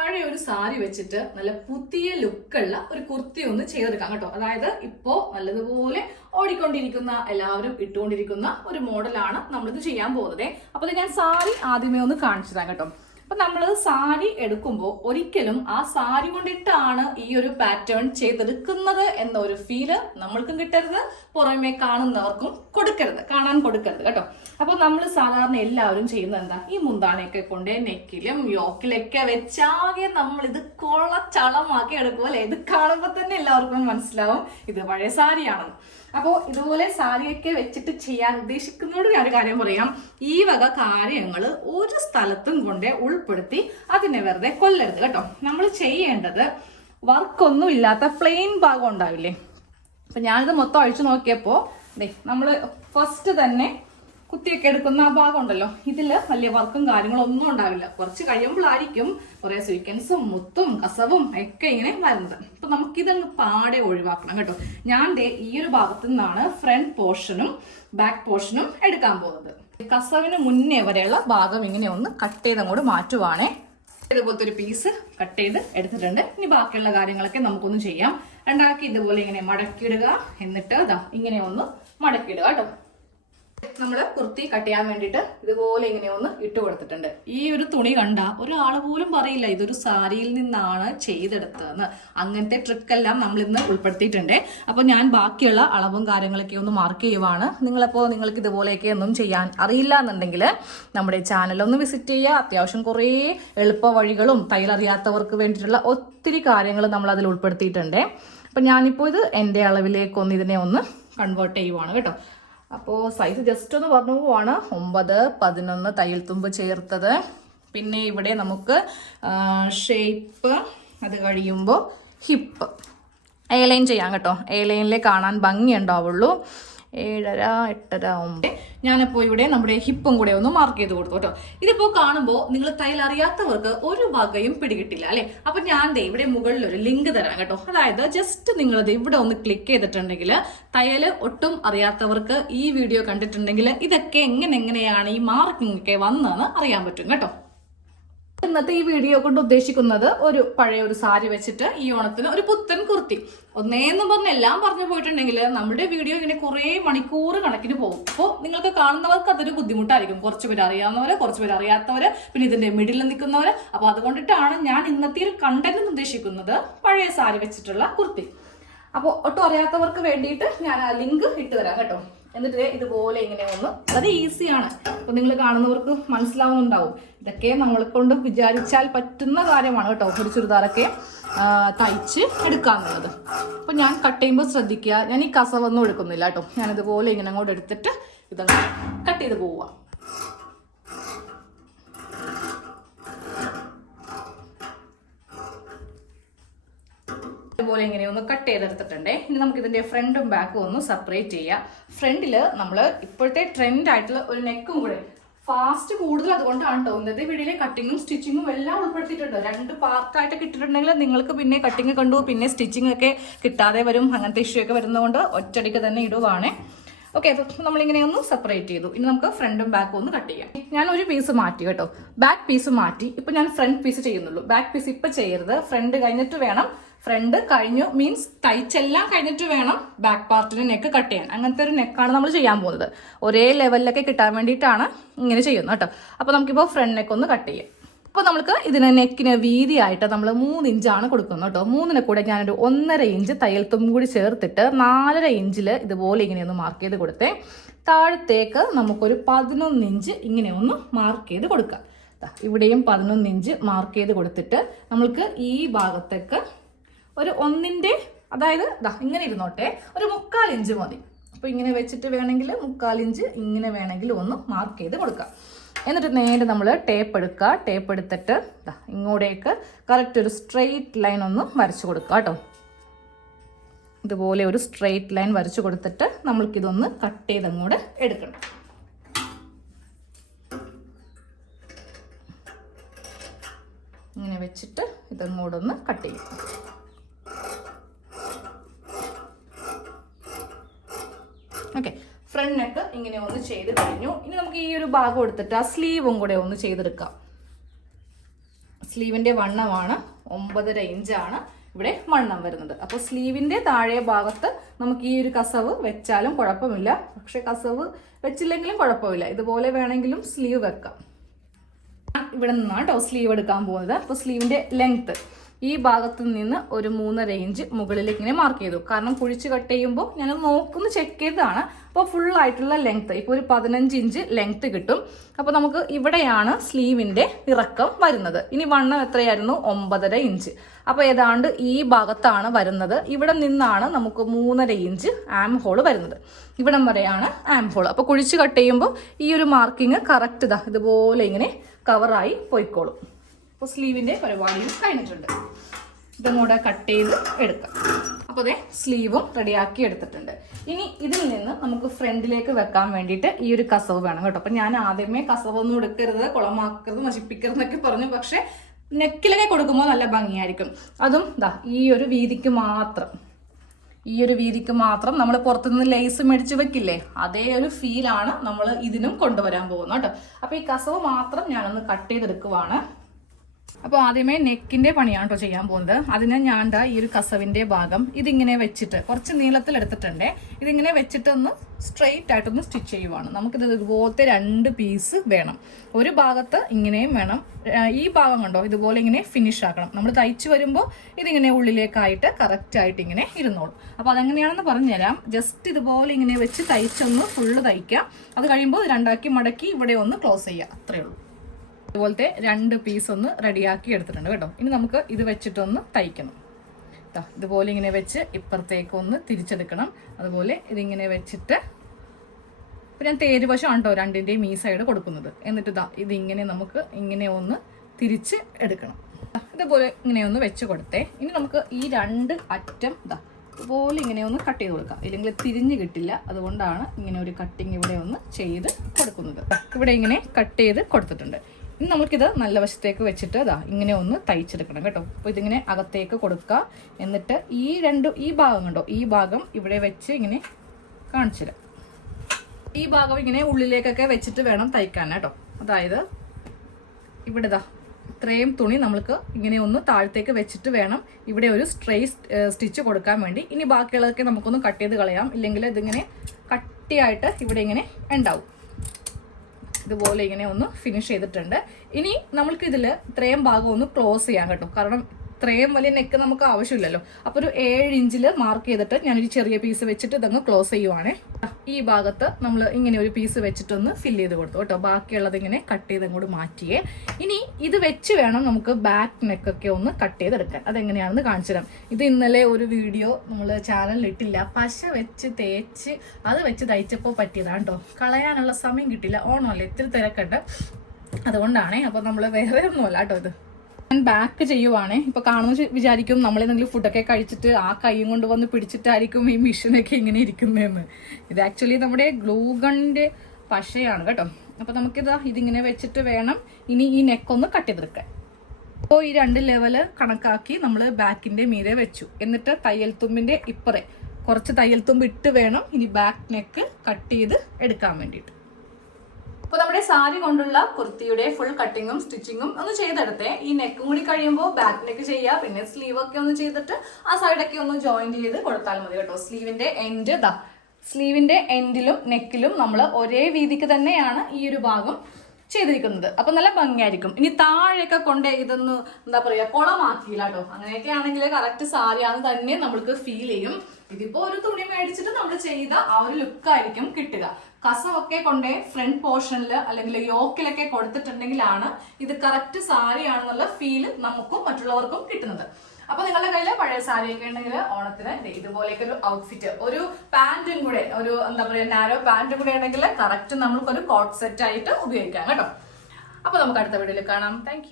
പഴയ ഒരു സാരി വെച്ചിട്ട് നല്ല പുതിയ ലുക്കുള്ള ഒരു കുർത്തി ഒന്ന് ചെയ്തെടുക്കാം കേട്ടോ. അതായത് ഇപ്പോ നല്ലതുപോലെ ഓടിക്കൊണ്ടിരിക്കുന്ന എല്ലാവരും ഇട്ടുകൊണ്ടിരിക്കുന്ന ഒരു മോഡലാണ് നമ്മളിത് ചെയ്യാൻ പോകുന്നത്. അപ്പൊ ഇത് ഞാൻ സാരി ആദ്യമേ ഒന്ന് കാണിച്ചു തരാം കേട്ടോ. അപ്പൊ നമ്മൾ സാരി എടുക്കുമ്പോൾ ഒരിക്കലും ആ സാരി കൊണ്ടിട്ടാണ് ഈ ഒരു പാറ്റേൺ ചെയ്തെടുക്കുന്നത് എന്ന ഒരു ഫീൽ നമ്മൾക്കും കിട്ടരുത് പുറമെ കാണുന്നവർക്കും കൊടുക്കരുത് കാണാൻ കൊടുക്കരുത് കേട്ടോ. അപ്പൊ നമ്മൾ സാധാരണ എല്ലാവരും ചെയ്യുന്നത് എന്താ? ഈ മുന്താണിയൊക്കെ കൊണ്ട് നെക്കിലും യോക്കിലൊക്കെ വെച്ചാകെ നമ്മൾ ഇത് കൊള്ളച്ചളമാക്കി എടുക്കും അല്ലെ? ഇത് കാണുമ്പോൾ തന്നെ എല്ലാവർക്കും മനസ്സിലാവും ഇത് പഴയ സാരിയാണെന്ന്. അപ്പോൾ ഇതുപോലെ സാരിയൊക്കെ വെച്ചിട്ട് ചെയ്യാൻ ഉദ്ദേശിക്കുന്നതോട് ഞാൻ ഒരു കാര്യം പറയാം. ഈ വക കാര്യങ്ങൾ ഒരു സ്ഥലത്തും കൊണ്ട് ഉൾപ്പെടുത്തി അതിനെ വെറുതെ കൊല്ലരുത് കേട്ടോ. നമ്മൾ ചെയ്യേണ്ടത് വർക്കൊന്നും ഇല്ലാത്ത പ്ലെയിൻ ഭാഗം ഉണ്ടാവില്ലേ? അപ്പൊ ഞാനിത് മൊത്തം അഴിച്ചു നോക്കിയപ്പോ ദേ നമ്മൾ ഫസ്റ്റ് തന്നെ കുത്തിയൊക്കെ എടുക്കുന്ന ആ ഭാഗം ഉണ്ടല്ലോ. ഇതിൽ വലിയ വർക്കും കാര്യങ്ങളും ഒന്നും ഉണ്ടാവില്ല. കുറച്ച് കഴിയുമ്പോഴായിരിക്കും കുറെ സ്വീക്കൻസും മുത്തും കസവും ഒക്കെ ഇങ്ങനെ വരുന്നത്. അപ്പൊ നമുക്കിതങ്ങ് പാടെ ഒഴിവാക്കണം കേട്ടോ. ഞാൻ ഈ ഒരു ഭാഗത്തു നിന്നാണ് ഫ്രണ്ട് പോർഷനും ബാക്ക് പോർഷനും എടുക്കാൻ പോകുന്നത്. കസവിന് മുന്നേ വരെയുള്ള ഭാഗം ഇങ്ങനെ ഒന്ന് കട്ട് ചെയ്ത് അങ്ങോട്ട് മാറ്റുവാണേ. ഇതുപോലത്തെ ഒരു പീസ് കട്ട് ചെയ്ത് എടുത്തിട്ടുണ്ട്. ഇനി ബാക്കിയുള്ള കാര്യങ്ങളൊക്കെ നമുക്കൊന്ന് ചെയ്യാം. രണ്ടാക്കി ഇതുപോലെ ഇങ്ങനെ മടക്കിയിടുക. എന്നിട്ട് ഇങ്ങനെ ഒന്ന് മടക്കിയിടുക കേട്ടോ. നമ്മൾ കുർത്തി കട്ട് ചെയ്യാൻ വേണ്ടിയിട്ട് ഇതുപോലെ ഇങ്ങനെ ഒന്ന് ഇട്ട് കൊടുത്തിട്ടുണ്ട്. ഈ ഒരു തുണി കണ്ട ഒരാൾ പോലും പറയില്ല ഇതൊരു സാരിയിൽ നിന്നാണ് ചെയ്തെടുത്തതെന്ന്. അങ്ങനത്തെ ട്രിക്കെല്ലാം നമ്മൾ ഇന്ന് ഉൾപ്പെടുത്തിയിട്ടുണ്ട്. അപ്പോൾ ഞാൻ ബാക്കിയുള്ള അളവും കാര്യങ്ങളൊക്കെ ഒന്ന് മാർക്ക് ചെയ്യുവാണ്. നിങ്ങളപ്പോൾ നിങ്ങൾക്ക് ഇതുപോലെയൊക്കെ ഒന്നും ചെയ്യാൻ അറിയില്ല എന്നുണ്ടെങ്കിൽ നമ്മുടെ ഒന്ന് വിസിറ്റ് ചെയ്യുക. അത്യാവശ്യം കുറേ എളുപ്പ വഴികളും തയ്യലറിയാത്തവർക്ക് വേണ്ടിയിട്ടുള്ള ഒത്തിരി കാര്യങ്ങൾ നമ്മൾ അതിൽ ഉൾപ്പെടുത്തിയിട്ടുണ്ട്. അപ്പം ഞാനിപ്പോൾ ഇത് എന്റെ അളവിലേക്കൊന്ന് ഇതിനെ ഒന്ന് കൺവേർട്ട് ചെയ്യുവാണ് കേട്ടോ. അപ്പോൾ സൈസ് ജസ്റ്റ് ഒന്ന് പറഞ്ഞു പോവാണ്. ഒമ്പത് പതിനൊന്ന് തയ്യൽ തുമ്പ് ചേർത്തത്. പിന്നെ ഇവിടെ നമുക്ക് ഷേപ്പ് അത് കഴിയുമ്പോൾ ഹിപ്പ് എ ലൈൻ ചെയ്യാം കേട്ടോ. എ ലൈനിലെ കാണാൻ ഭംഗി ഉണ്ടാവുള്ളൂ. ഏഴര എട്ടര ഒമ്പത് ഞാനിപ്പോൾ ഇവിടെ നമ്മുടെ ഹിപ്പും കൂടെ ഒന്ന് മാർക്ക് ചെയ്ത് കൊടുത്തു കേട്ടോ. ഇതിപ്പോൾ കാണുമ്പോൾ നിങ്ങൾ തയ്യൽ അറിയാത്തവർക്ക് ഒരു വകയും പിടികിട്ടില്ല അല്ലെ? അപ്പൊ ഞാൻ ദേ ഇവിടെ മുകളിൽ ഒരു ലിങ്ക് തരാം കേട്ടോ. അതായത് ജസ്റ്റ് നിങ്ങളത് ഇവിടെ ഒന്ന് ക്ലിക്ക് ചെയ്തിട്ടുണ്ടെങ്കിൽ തയ്യൽ ഒട്ടും അറിയാത്തവർക്ക് ഈ വീഡിയോ കണ്ടിട്ടുണ്ടെങ്കിൽ ഇതൊക്കെ എങ്ങനെ എങ്ങനെയാണ് ഈ മാർക്കിംഗ് ഒക്കെ വന്നതെന്ന് അറിയാൻ പറ്റും കേട്ടോ. ഇന്നത്തെ ഈ വീഡിയോ കൊണ്ട് ഉദ്ദേശിക്കുന്നത് ഒരു പഴയ ഒരു സാരി വെച്ചിട്ട് ഈ ഓണത്തിന് ഒരു പുത്തൻ കുർത്തി. ഒന്നേന്ന് പറഞ്ഞ് എല്ലാം പറഞ്ഞു പോയിട്ടുണ്ടെങ്കിൽ നമ്മുടെ വീഡിയോ ഇങ്ങനെ കുറേ മണിക്കൂർ കണക്കിന് പോകും. അപ്പോൾ നിങ്ങൾക്ക് കാണുന്നവർക്ക് അതൊരു ബുദ്ധിമുട്ടായിരിക്കും. കുറച്ച് പേര് അറിയാവുന്നവര് കുറച്ച് പേര് അറിയാത്തവര് പിന്നെ ഇതിന്റെ മിഡിൽ നിൽക്കുന്നവര്. അപ്പോൾ അതുകൊണ്ടിട്ടാണ് ഞാൻ ഇന്നത്തെ ഒരു കണ്ടന്റ് ഉദ്ദേശിക്കുന്നത് പഴയ സാരി വെച്ചിട്ടുള്ള കുർത്തി. അപ്പോൾ ഒട്ടും അറിയാത്തവർക്ക് വേണ്ടിയിട്ട് ഞാൻ ആ ലിങ്ക് ഇട്ട് തരാം കേട്ടോ. എന്നിട്ട് ഇതുപോലെ ഇങ്ങനെ ഒന്ന് വളരെ ഈസിയാണ്. അപ്പൊ നിങ്ങൾ കാണുന്നവർക്ക് മനസ്സിലാവുന്നുണ്ടാവും. ഇതൊക്കെ നമ്മളെ കൊണ്ട് വിചാരിച്ചാൽ പറ്റുന്ന കാര്യമാണ് കേട്ടോ ഒരു ചുരിദാറൊക്കെ തയ്ച്ച് എടുക്കാന്നുള്ളത്. അപ്പൊ ഞാൻ കട്ട് ചെയ്യുമ്പോൾ ശ്രദ്ധിക്കുക. ഞാൻ ഈ കസവൊന്നും എടുക്കുന്നില്ല കേട്ടോ. ഞാൻ ഇതുപോലെ ഇങ്ങനെ അങ്ങോട്ട് എടുത്തിട്ട് ഇതങ്ങ് കട്ട് ചെയ്ത് പോവുക. ഇതുപോലെ ഇങ്ങനെ ഒന്ന് കട്ട് ചെയ്തെടുത്തിട്ടുണ്ട്. ഇനി നമുക്ക് ഇതിന്റെ ഫ്രണ്ടും ബാക്കും ഒന്ന് സെപ്പറേറ്റ് ചെയ്യാം. ഫ്രണ്ടിൽ നമ്മൾ ഇപ്പോഴത്തെ ട്രെൻഡ് ആയിട്ടുള്ള ഒരു നെക്കും കൂടെ ഫാസ്റ്റ് കൂടുതൽ അതുകൊണ്ടാണ് കേട്ടോ ഇന്നത്തെ വീഡിയോയിലെ കട്ടിങ്ങും സ്റ്റിച്ചിങ്ങും എല്ലാം ഉൾപ്പെടുത്തിയിട്ടുണ്ട്. രണ്ട് പാർട്ടായിട്ട് കിട്ടിയിട്ടുണ്ടെങ്കിൽ നിങ്ങൾക്ക് പിന്നെ കട്ടിങ് കണ്ടു പിന്നെ സ്റ്റിച്ചിങ് ഒക്കെ കിട്ടാതെ വരും. അങ്ങനത്തെ ഇഷ്യൂ ഒക്കെ വരുന്നതുകൊണ്ട് ഒറ്റടിക്ക് തന്നെ ഇടുവാണേ. ഓക്കെ അപ്പോൾ നമ്മളിങ്ങനെ ഒന്ന് സെപ്പറേറ്റ് ചെയ്തു. ഇനി നമുക്ക് ഫ്രണ്ടും ബാക്കും ഒന്ന് കട്ട് ചെയ്യാം. ഞാൻ ഒരു പീസ് മാറ്റി കേട്ടോ. ബാക്ക് പീസ് മാറ്റി. ഇപ്പൊ ഞാൻ ഫ്രണ്ട് പീസ് ചെയ്യുന്നുള്ളൂ. ബാക്ക് പീസ് ഇപ്പൊ ചെയ്യരുത്. ഫ്രണ്ട് കഴിഞ്ഞിട്ട് വേണം. ഫ്രണ്ട് കഴിഞ്ഞു മീൻസ് തയ്ച്ചെല്ലാം കഴിഞ്ഞിട്ട് വേണം ബാക്ക് പാർട്ടിന് നെക്ക് കട്ട് ചെയ്യാൻ. അങ്ങനത്തെ ഒരു നെക്കാണ് നമ്മൾ ചെയ്യാൻ പോകുന്നത്. ഒരേ ലെവലിലൊക്കെ കിട്ടാൻ വേണ്ടിയിട്ടാണ് ഇങ്ങനെ ചെയ്യുന്നത് കേട്ടോ. അപ്പോൾ നമുക്കിപ്പോൾ ഫ്രണ്ട് നെക്ക് ഒന്ന് കട്ട് ചെയ്യാം. അപ്പോൾ നമുക്ക് ഇതിന് നെക്കിന് വീതിയായിട്ട് നമ്മൾ മൂന്ന് ഇഞ്ചാണ് കൊടുക്കുന്നത് കേട്ടോ. മൂന്നിനെ കൂടെ ഞാനൊരു ഒന്നര ഇഞ്ച് തയ്യൽ തുമ്പും കൂടി ചേർത്തിട്ട് നാലര ഇഞ്ചിൽ ഇതുപോലെ ഇങ്ങനെ ഒന്ന് മാർക്ക് ചെയ്ത് കൊടുത്തേ. താഴത്തേക്ക് നമുക്കൊരു പതിനൊന്ന് ഇഞ്ച് ഇങ്ങനെ ഒന്ന് മാർക്ക് ചെയ്ത് കൊടുക്കാം. ഇവിടെയും പതിനൊന്ന് ഇഞ്ച് മാർക്ക് ചെയ്ത് കൊടുത്തിട്ട് നമ്മൾക്ക് ഈ ഭാഗത്തേക്ക് ഒരു ഒന്നിന്റെ അതായത് ദാ ഇങ്ങനെ ഇരുന്നോട്ടെ ഒരു മുക്കാൽ ഇഞ്ച് മതി. അപ്പോൾ ഇങ്ങനെ വെച്ചിട്ട് വേണമെങ്കിൽ മുക്കാൽ ഇഞ്ച് ഇങ്ങനെ വേണമെങ്കിൽ ഒന്ന് മാർക്ക് ചെയ്ത് കൊടുക്കാം. എന്നിട്ട് നേരെ നമ്മൾ ടേപ്പ് എടുക്കുക. ടേപ്പ് എടുത്തിട്ട് ഇങ്ങോട്ടേക്ക് കറക്റ്റ് ഒരു സ്ട്രെയിറ്റ് ലൈൻ ഒന്ന് വരച്ചു കൊടുക്കുക കേട്ടോ. ഇതുപോലെ ഒരു സ്ട്രെയിറ്റ് ലൈൻ വരച്ചു കൊടുത്തിട്ട് നമ്മൾക്കിതൊന്ന് കട്ട് ചെയ്ത് അങ്ങോട്ട് എടുക്കണം. ഇങ്ങനെ വെച്ചിട്ട് ഇതങ്ങോട്ടൊന്ന് കട്ട് ചെയ്യും ഓക്കെ ഫ്രണ്ട് നെക്ക് ഇങ്ങനെ ഒന്ന് ചെയ്ത് കഴിഞ്ഞു. ഇനി നമുക്ക് ഈ ഒരു ഭാഗം എടുത്തിട്ട് ആ സ്ലീവും കൂടെ ഒന്ന് ചെയ്തെടുക്കാം. സ്ലീവിന്റെ വണ്ണമാണ് ഒമ്പതര ഇഞ്ചാണ് ഇവിടെ വണ്ണം വരുന്നത്. അപ്പോൾ സ്ലീവിന്റെ താഴെ ഭാഗത്ത് നമുക്ക് ഈ ഒരു കസവ് വെച്ചാലും കുഴപ്പമില്ല. പക്ഷെ കസവ് വെച്ചില്ലെങ്കിലും കുഴപ്പമില്ല. ഇതുപോലെ വേണമെങ്കിലും സ്ലീവ് വെക്കാം. ഇവിടെ നിന്നാണ് കേട്ടോ സ്ലീവ് എടുക്കാൻ പോകുന്നത്. അപ്പോൾ സ്ലീവിന്റെ ലെങ്ത് ഈ ഭാഗത്ത് നിന്ന് ഒരു മൂന്നര ഇഞ്ച് മുകളിലേക്ക് ഇങ്ങനെ മാർക്ക് ചെയ്തു. കാരണം കുഴിച്ച് കട്ട് ചെയ്യുമ്പോൾ ഞാൻ നോക്കുന്ന ചെക്ക് ചെയ്തതാണ്. അപ്പോൾ ഫുൾ ആയിട്ടുള്ള ലെങ്ത് ഇപ്പോൾ ഒരു പതിനഞ്ച് ഇഞ്ച് ലെങ്ത്ത് കിട്ടും. അപ്പോൾ നമുക്ക് ഇവിടെയാണ് സ്ലീവിന്റെ ഇറക്കം വരുന്നത്. ഇനി വണ്ണം എത്രയായിരുന്നു? ഒമ്പതര ഇഞ്ച് അപ്പോൾ ഏതാണ്ട് ഈ ഭാഗത്താണ് വരുന്നത്. ഇവിടെ നിന്നാണ് നമുക്ക് മൂന്നര ഇഞ്ച് ആം ഹോൾ വരുന്നത്. ഇവിടം വരെയാണ് ആം ഹോൾ അപ്പോൾ കുഴിച്ച് കട്ട് ചെയ്യുമ്പോൾ ഈ ഒരു മാർക്കിങ് കറക്റ്റ് ഇതാ. ഇതുപോലെ ഇങ്ങനെ കവറായി പോയിക്കോളും. അപ്പോൾ സ്ലീവിന്റെ പരിപാടിയും കഴിഞ്ഞിട്ടുണ്ട്. ഇതും കൂടെ കട്ട് ചെയ്ത് എടുക്കാം. അപ്പോൾ അതെ സ്ലീവും റെഡിയാക്കി എടുത്തിട്ടുണ്ട്. ഇനി ഇതിൽ നിന്ന് നമുക്ക് ഫ്രണ്ടിലേക്ക് വെക്കാൻ വേണ്ടിയിട്ട് ഈ ഒരു കസവ് വേണം കേട്ടോ. അപ്പം ഞാൻ ആദ്യമേ കസവൊന്നും എടുക്കരുത് കുളമാക്കരുത് നശിപ്പിക്കരുത് എന്നൊക്കെ പറഞ്ഞു. പക്ഷെ നെക്കിലൊക്കെ കൊടുക്കുമ്പോൾ നല്ല ഭംഗിയായിരിക്കും. അതും ദാ ഈ ഒരു വീതിക്ക് മാത്രം. ഈ ഒരു വീതിക്ക് മാത്രം നമ്മൾ പുറത്തുനിന്ന് ലേസ് മേടിച്ച് വെക്കില്ലേ? അതേ ഒരു ഫീലാണ് നമ്മൾ ഇതിനും കൊണ്ടുവരാൻ പോകുന്നത് കേട്ടോ. അപ്പോൾ ഈ കസവ് മാത്രം ഞാനൊന്ന് കട്ട് ചെയ്തെടുക്കുവാണ്. അപ്പോൾ ആദ്യമേ നെക്കിന്റെ പണിയാണ് കേട്ടോ ചെയ്യാൻ പോകുന്നത്. അതിന് ഞാൻ ദാ ഈ ഒരു കസവിന്റെ ഭാഗം ഇതിങ്ങനെ വെച്ചിട്ട് കുറച്ച് നീളത്തിൽ എടുത്തിട്ടുണ്ടേ. ഇതിങ്ങനെ വെച്ചിട്ട് ഒന്ന് സ്ട്രെയിറ്റ് ആയിട്ടൊന്ന് സ്റ്റിച്ച് ചെയ്യുവാണ്. നമുക്കിത് ഇതുപോലത്തെ രണ്ട് പീസ് വേണം. ഒരു ഭാഗത്ത് ഇങ്ങനെയും വേണം. ഈ ഭാഗം കണ്ടോ? ഇതുപോലെ ഇങ്ങനെ ഫിനിഷ് ആക്കണം. നമ്മൾ തയ്ച്ചു വരുമ്പോൾ ഇതിങ്ങനെ ഉള്ളിലേക്കായിട്ട് കറക്റ്റ് ആയിട്ട് ഇങ്ങനെ ഇരുന്നോളും. അപ്പോൾ അതെങ്ങനെയാണെന്ന് പറഞ്ഞുതരാം. ജസ്റ്റ് ഇതുപോലെ ഇങ്ങനെ വെച്ച് തയ്ച്ചൊന്ന് ഫുള്ള് തയ്ക്കാം. അത് കഴിയുമ്പോൾ രണ്ടാക്കി മടക്കി ഇവിടെ ഒന്ന് ക്ലോസ് ചെയ്യുക അത്രയേ ഉള്ളൂ. ഇതുപോലത്തെ രണ്ട് പീസ് ഒന്ന് റെഡിയാക്കി എടുത്തിട്ടുണ്ട് കേട്ടോ. ഇനി നമുക്ക് ഇത് വെച്ചിട്ടൊന്ന് തയ്ക്കണം. ഇതുപോലെ ഇങ്ങനെ വെച്ച് ഇപ്പുറത്തേക്ക് ഒന്ന് തിരിച്ചെടുക്കണം. അതുപോലെ ഇതിങ്ങനെ വെച്ചിട്ട് ഇപ്പം ഞാൻ തേര് വശമാണ് രണ്ടിന്റെയും ഈ സൈഡ് കൊടുക്കുന്നത്. എന്നിട്ട് ഇതാ ഇതിങ്ങനെ നമുക്ക് ഇങ്ങനെ ഒന്ന് തിരിച്ച് എടുക്കണം. ഇതുപോലെ ഇങ്ങനെ ഒന്ന് വെച്ച് കൊടുത്തേ. ഇനി നമുക്ക് ഈ രണ്ട് അറ്റം ഇതാ ഇതുപോലെ ഇങ്ങനെ ഒന്ന് കട്ട് ചെയ്ത് കൊടുക്കാം. ഇല്ലെങ്കിൽ തിരിഞ്ഞ് കിട്ടില്ല. അതുകൊണ്ടാണ് ഇങ്ങനെ ഒരു കട്ടിങ് ഇവിടെ ഒന്ന് ചെയ്ത് കൊടുക്കുന്നത്. ഇവിടെ ഇങ്ങനെ കട്ട് ചെയ്ത് കൊടുത്തിട്ടുണ്ട്. ഇനി നമുക്കിത് നല്ല വശത്തേക്ക് വെച്ചിട്ട് ഇതാ ഇങ്ങനെ ഒന്ന് തയ്ച്ചെടുക്കണം കേട്ടോ. അപ്പോൾ ഇതിങ്ങനെ അകത്തേക്ക് കൊടുക്കുക എന്നിട്ട് ഈ രണ്ട് ഈ ഭാഗം കണ്ടോ? ഈ ഭാഗം ഇവിടെ വെച്ച് ഇങ്ങനെ കാണിച്ചു ഈ ഭാഗം ഇങ്ങനെ ഉള്ളിലേക്കൊക്കെ വെച്ചിട്ട് വേണം തയ്ക്കാൻ കേട്ടോ. അതായത് ഇവിടെ ഇതാ ഇത്രയും തുണി നമ്മൾക്ക് ഇങ്ങനെ ഒന്ന് താഴത്തേക്ക് വെച്ചിട്ട് വേണം ഇവിടെ ഒരു സ്ട്രേ സ്റ്റിച്ച് കൊടുക്കാൻ വേണ്ടി. ഇനി ബാക്കിയുള്ളതൊക്കെ നമുക്കൊന്ന് കട്ട് ചെയ്ത് കളയാം. ഇല്ലെങ്കിൽ ഇതിങ്ങനെ കട്ടിയായിട്ട് ഇവിടെ ഇങ്ങനെ ഉണ്ടാവും. ഇതുപോലെ ഇങ്ങനെ ഒന്ന് ഫിനിഷ് ചെയ്തിട്ടുണ്ട്. ഇനി നമ്മൾക്ക് ഇതിൽ ഇത്രയും ഭാഗം ഒന്ന് ക്ലോസ് ചെയ്യാൻ കേട്ടോ. കാരണം ഇത്രയും വലിയ നെക്ക് നമുക്ക് ആവശ്യമില്ലല്ലോ. അപ്പോൾ ഒരു ഏഴ് ഇഞ്ചിൽ മാർക്ക് ചെയ്തിട്ട് ഞാനൊരു ചെറിയ പീസ് വെച്ചിട്ട് ഇതങ്ങ് ക്ലോസ് ചെയ്യുവാണേ. ഈ ഭാഗത്ത് നമ്മൾ ഇങ്ങനെ ഒരു പീസ് വെച്ചിട്ടൊന്ന് ഫില്ല് ചെയ്ത് കൊടുത്തു കേട്ടോ. ബാക്കിയുള്ളത് ഇങ്ങനെ കട്ട് ചെയ്ത് അങ്ങോട്ട് മാറ്റിയേ. ഇനി ഇത് വെച്ച് വേണം നമുക്ക് ബാക്ക് നെക്കൊക്കെ ഒന്ന് കട്ട് ചെയ്തെടുക്കാൻ. അതെങ്ങനെയാണെന്ന് കാണിച്ചു തരാം. ഇത് ഇന്നലെ ഒരു വീഡിയോ നമ്മൾ ചാനലിൽ ഇട്ടില്ല. പശ വെച്ച് തേച്ച് അത് വെച്ച് തയ്ച്ചപ്പോൾ പറ്റിയതാണ് കേട്ടോ. കളയാനുള്ള സമയം കിട്ടില്ല. ഓണമല്ലേ? ഇത്തിരി തിരക്കുണ്ട്. അതുകൊണ്ടാണേ. അപ്പോൾ നമ്മൾ വേറെ ഒന്നുമല്ല കേട്ടോ ഇത്. ഞാൻ ബാക്ക് ചെയ്യുവാണേ. ഇപ്പൊ കാണുന്ന വിചാരിക്കും നമ്മൾ എന്തെങ്കിലും ഫുഡൊക്കെ കഴിച്ചിട്ട് ആ കൈയും കൊണ്ട് വന്ന് പിടിച്ചിട്ടായിരിക്കും ഈ മിഷനൊക്കെ ഇങ്ങനെ ഇരിക്കുന്നതെന്ന് ഇത് ആക്ച്വലി നമ്മുടെ ഗ്ലൂഗണിന്റെ പശയാണ് കേട്ടോ. അപ്പൊ നമുക്കിത് ഇതിങ്ങനെ വെച്ചിട്ട് വേണം ഇനി ഈ നെക്കൊന്ന് കട്ട് ചെയ്തെടുക്കാൻ. അപ്പോൾ ഈ രണ്ട് ലെവൽ കണക്കാക്കി നമ്മൾ ബാക്കിന്റെ മീരെ വെച്ചു. എന്നിട്ട് തയ്യൽ തുമ്പിന്റെ ഇപ്പറെ കുറച്ച് തയ്യൽ തുമ്പ് ഇട്ട് വേണം ഇനി ബാക്ക് നെക്ക് കട്ട് ചെയ്ത് എടുക്കാൻ വേണ്ടിയിട്ട്. അപ്പൊ നമ്മുടെ സാരി കൊണ്ടുള്ള കുർത്തിയുടെ ഫുൾ കട്ടിങ്ങും സ്റ്റിച്ചിങ്ങും ഒന്ന് ചെയ്തെടുത്തേ. ഈ നെക്കും കൂടി കഴിയുമ്പോൾ ബാക്ക് നെക്ക് ചെയ്യുക പിന്നെ സ്ലീവ് ഒക്കെ ഒന്ന് ചെയ്തിട്ട് ആ സൈഡൊക്കെ ഒന്ന് ജോയിൻ ചെയ്ത് കൊടുത്താൽ മതി കേട്ടോ. സ്ലീവിന്റെ എൻഡ് ദ. സ്ലീവിന്റെ എൻഡിലും നെക്കിലും നമ്മൾ ഒരേ വീതിക്ക് തന്നെയാണ് ഈ ഒരു ഭാഗം ചെയ്തിരിക്കുന്നത്. അപ്പൊ നല്ല ഭംഗിയായിരിക്കും. ഇനി താഴെയൊക്കെ കൊണ്ട് ഇതൊന്ന് എന്താ പറയാ കുളമാക്കിയില്ല കേട്ടോ. അങ്ങനെയൊക്കെ ആണെങ്കിൽ കറക്റ്റ് സാരിയാന്ന് തന്നെ നമ്മൾക്ക് ഫീൽ ചെയ്യും. ഇതിപ്പോ ഒരു തുണി മേടിച്ചിട്ട് നമ്മൾ ചെയ്ത ആ ഒരു ലുക്കായിരിക്കും കിട്ടുക. കസവൊക്കെ കൊണ്ടേ ഫ്രണ്ട് പോർഷനിൽ അല്ലെങ്കിൽ യോക്കിലൊക്കെ കൊടുത്തിട്ടുണ്ടെങ്കിലാണ് ഇത് കറക്റ്റ് സാരിയാണെന്നുള്ള ഫീൽ നമുക്കും മറ്റുള്ളവർക്കും കിട്ടുന്നത്. അപ്പൊ നിങ്ങളുടെ കയ്യിൽ പഴയ സാരിയൊക്കെ ഉണ്ടെങ്കിൽ ഓണത്തിന് ഇതുപോലെയൊക്കെ ഒരു ഔട്ട്ഫിറ്റ് ഒരു പാന്റും കൂടെ ഒരു എന്താ പറയുക നാരോ പാന്റും കൂടെ ഉണ്ടെങ്കിൽ കറക്റ്റ് നമുക്കൊരു കോട്ട് സെറ്റ് ആയിട്ട് ഉപയോഗിക്കാം കേട്ടോ. അപ്പൊ നമുക്ക് അടുത്ത വീഡിയോയിൽ കാണാം. താങ്ക്